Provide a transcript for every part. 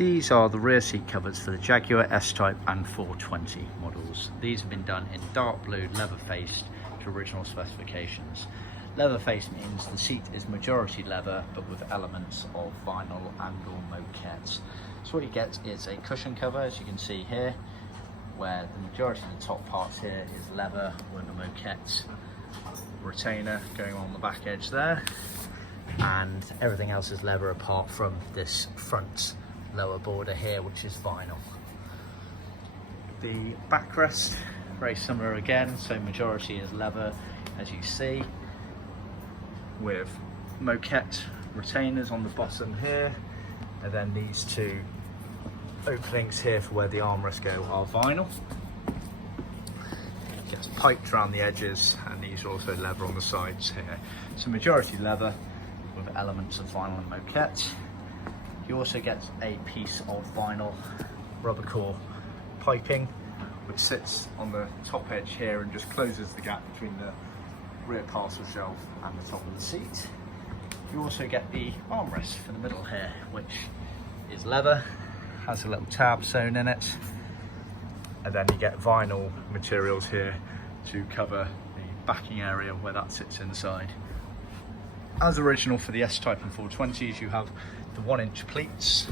These are the rear seat covers for the Jaguar S-Type and 420 models. These have been done in dark blue, leather faced to original specifications. Leather faced means the seat is majority leather but with elements of vinyl and or moquette. So what you get is a cushion cover, as you can see here, where the majority of the top parts here is leather with a moquette retainer going on the back edge there, and everything else is leather apart from this front lower border here, which is vinyl. The backrest, very similar again, so majority is leather, as you see, with moquette retainers on the bottom here, and then these two openings here for where the armrests go are vinyl. It gets piped around the edges, and these are also leather on the sides here. So majority leather with elements of vinyl and moquette. You also get a piece of vinyl rubber core piping, which sits on the top edge here and just closes the gap between the rear parcel shelf and the top of the seat. You also get the armrest for the middle here, which is leather, has a little tab sewn in it, and then you get vinyl materials here to cover the backing area where that sits inside. As original for the S-Type and 420s, you have the 1-inch pleats.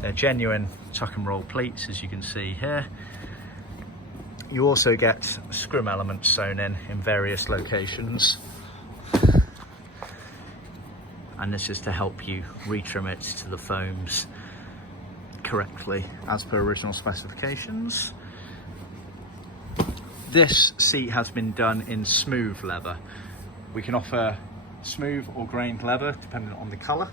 They're genuine tuck and roll pleats, as you can see here. You also get scrim elements sewn in various locations, and this is to help you retrim it to the foams correctly as per original specifications. This seat has been done in smooth leather. We can offer smooth or grained leather depending on the colour.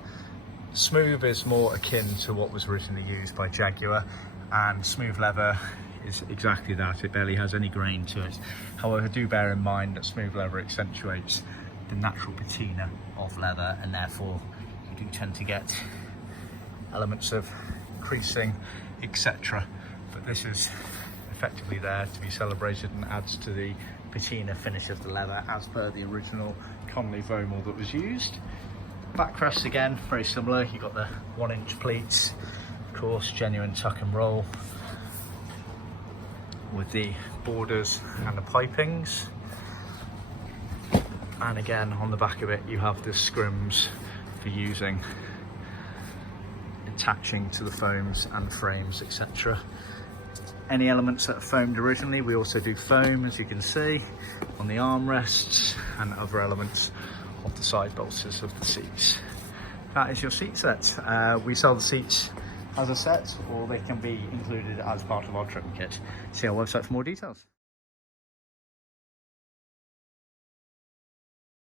Smooth is more akin to what was originally used by Jaguar, and smooth leather is exactly that. It barely has any grain to it. However, do bear in mind that smooth leather accentuates the natural patina of leather, and therefore you do tend to get elements of creasing, etc. But this is effectively there to be celebrated and adds to the patina finish of the leather as per the original Connolly Vomel that was used. Backrest again, very similar. You've got the 1-inch pleats, of course, genuine tuck and roll with the borders and the pipings. And again, on the back of it, you have the scrims for using, attaching to the foams and frames, etc. Any elements that are foamed originally, we also do foam, as you can see, on the armrests and other elements of the side bolsters of the seats. That is your seat set. We sell the seats as a set, or they can be included as part of our trim kit. See our website for more details.